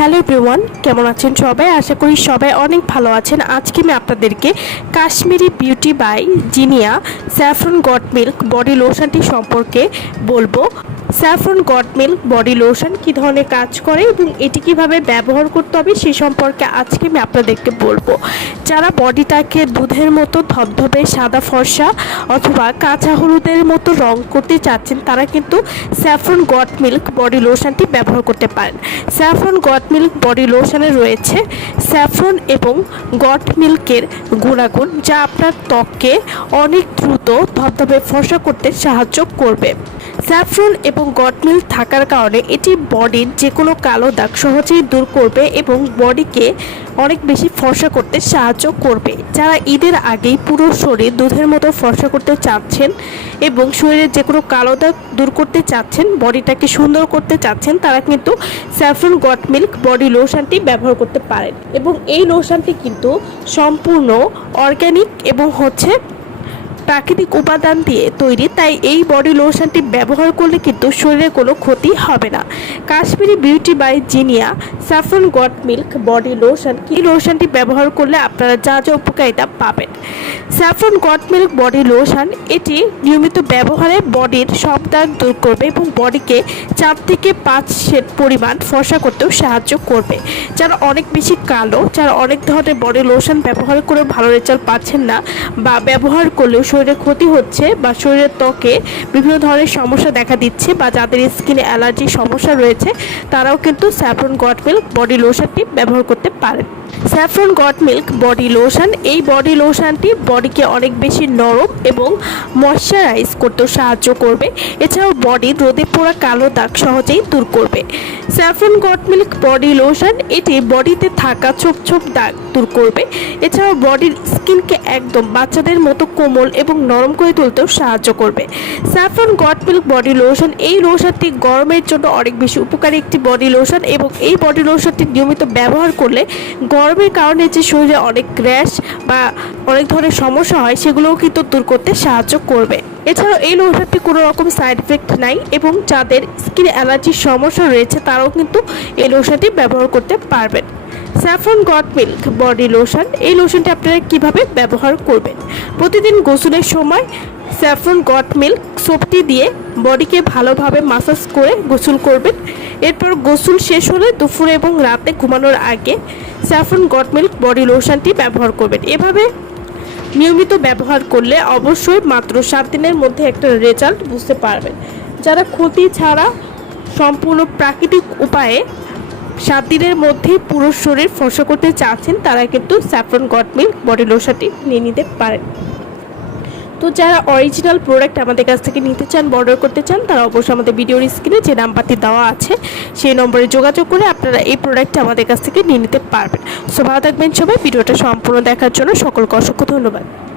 Hello everyone, কেমন আছেন সবাই? আশা করি সবাই অনেক ভালো আছেন। আজকে আমি আপনাদেরকে Kashmiri beauty by Jinia saffron goat milk body লোশনটি সম্পর্কে বলব। স্যাফরন মিল্ক বডি লোশন কী ধরনের কাজ করে এবং এটি কীভাবে ব্যবহার করতে হবে সে সম্পর্কে আজকে আমি আপনাদেরকে বলব। যারা বডিটাকে দুধের মতো ধবধবে সাদা ফর্সা অথবা কাঁচা হলুদের মতো রং করতে চাচ্ছেন, তারা কিন্তু স্যাফরন গট মিল্ক বডি লোশনটি ব্যবহার করতে পারেন। স্যাফরন গট মিল্ক বডি লোশনে রয়েছে স্যাফরন এবং গট মিল্কের গুণাগুণ, যা আপনার ত্বককে অনেক দ্রুত ধবধবে, ফর্সা করতে সাহায্য করবে। স্যাফরন এবং গট মিল্ক থাকার কারণে এটি বডির যে কোনো কালো দাগ সহজেই দূর করবে এবং বডিকে অনেক বেশি ফর্সা করতে সাহায্য করবে। যারা ঈদের আগেই পুরো শরীর দুধের মতো ফর্সা করতে চাচ্ছেন এবং শরীরের যে কোনো কালো দাগ দূর করতে চাচ্ছেন, বডিটাকে সুন্দর করতে চাচ্ছেন, তারা কিন্তু স্যাফরন গট মিল্ক বডি লোশনটি ব্যবহার করতে পারেন। এবং এই লোশনটি কিন্তু সম্পূর্ণ অর্গ্যানিক এবং হচ্ছে প্রাকৃতিক উপাদান দিয়ে তৈরি, তাই এই বডি লোশনটি ব্যবহার করলে কিন্তু শরীরে কোনো ক্ষতি হবে না। Kashmiri beauty by Jinia saffron goat milk body lotion. এই লোশনটি ব্যবহার করলে আপনারা যা যা উপকারিতা পাবেন। Saffron goat milk body lotion, এটি নিয়মিত ব্যবহারে বডির সব দাগ দূর করবে এবং বডিকে চার থেকে পাঁচ শেড পরিমাণ ফর্সা করতেও সাহায্য করবে, যারা অনেক বেশি কালো, যারা অনেক ধরনের বডি লোশন ব্যবহার করে ভালো রেজাল্ট পাচ্ছেন না বা ব্যবহার করলেও শরীরে ক্ষতি হচ্ছে বা শরীরের ত্বকে বিভিন্ন ধরনের সমস্যা দেখা দিচ্ছে বা যাদের স্কিনে অ্যালার্জি সমস্যা রয়েছে, তারাও কিন্তু স্যাফরন গট মিল্ক বডি লোশনটি ব্যবহার করতে পারেন। Saffron goat milk body lotion, এই বডি লোশনটি বডিকে অনেক বেশি নরম এবং ময়শ্চারাইজ করতেও সাহায্য করবে। এছাড়াও বডির রোদে পোড়া কালো দাগ সহজেই দূর করবে। Saffron goat milk body lotion, এটি বডিতে থাকা ছোপ ছোপ দাগ দূর করবে। এছাড়াও বডির স্কিনকে একদম বাচ্চাদের মতো কোমল এবং নরম করে তুলতেও সাহায্য করবে। Saffron goat milk body lotion, এই লোশনটি গরমের জন্য অনেক বেশি উপকারী একটি বডি লোশন এবং এই বডি লোশনটি নিয়মিত ব্যবহার করলে গরমের কারণে যে শরীরে অনেক র্যাশ বা অনেক ধরনের সমস্যা হয়, সেগুলোও কিন্তু দূর করতে সাহায্য করবে। এছাড়াও এই লোশনটি কোনো রকম সাইড এফেক্ট নাই এবং যাদের স্কিন অ্যালার্জির সমস্যা রয়েছে, তারাও কিন্তু এই লোশনটি ব্যবহার করতে পারবেন। Saffron goat milk body lotion, এই লোশনটি আপনারা কীভাবে ব্যবহার করবেন? প্রতিদিন গোসলের সময় স্যাফরন গট মিল্ক সোপটি দিয়ে বডিকে ভালোভাবে মাসাজ করে গোসল করবেন। এরপর গোসল শেষ হলে দুপুরে এবং রাতে ঘুমানোর আগে স্যাফরন গট মিল্ক বডি লোশনটি ব্যবহার করবেন। এভাবে নিয়মিত ব্যবহার করলে অবশ্যই মাত্র সাত দিনের মধ্যে একটা রেজাল্ট বুঝতে পারবেন। যারা ক্ষতি ছাড়া সম্পূর্ণ প্রাকৃতিক উপায়ে সাত দিনের মধ্যে পুরো শরীর ফর্সা করতে চাচ্ছেন, তারা কিন্তু স্যাফরন গট মিল্ক বডি লোশনটি নিয়ে নিতে পারেন। তো যারা অরিজিনাল প্রোডাক্ট আমাদের কাছ থেকে নিতে চান অর্ডার করতে চান, তারা অবশ্যই আমাদের ভিডিওর স্ক্রিনে যে নাম্বারটি দেওয়া আছে, সেই নম্বরে যোগাযোগ করে আপনারা এই প্রোডাক্টটা আমাদের কাছ থেকে নিয়ে নিতে পারবেন। সো ভালো থাকবেন সবাই ভিডিওটা সম্পূর্ণ দেখার জন্য সকলকে অসংখ্য ধন্যবাদ।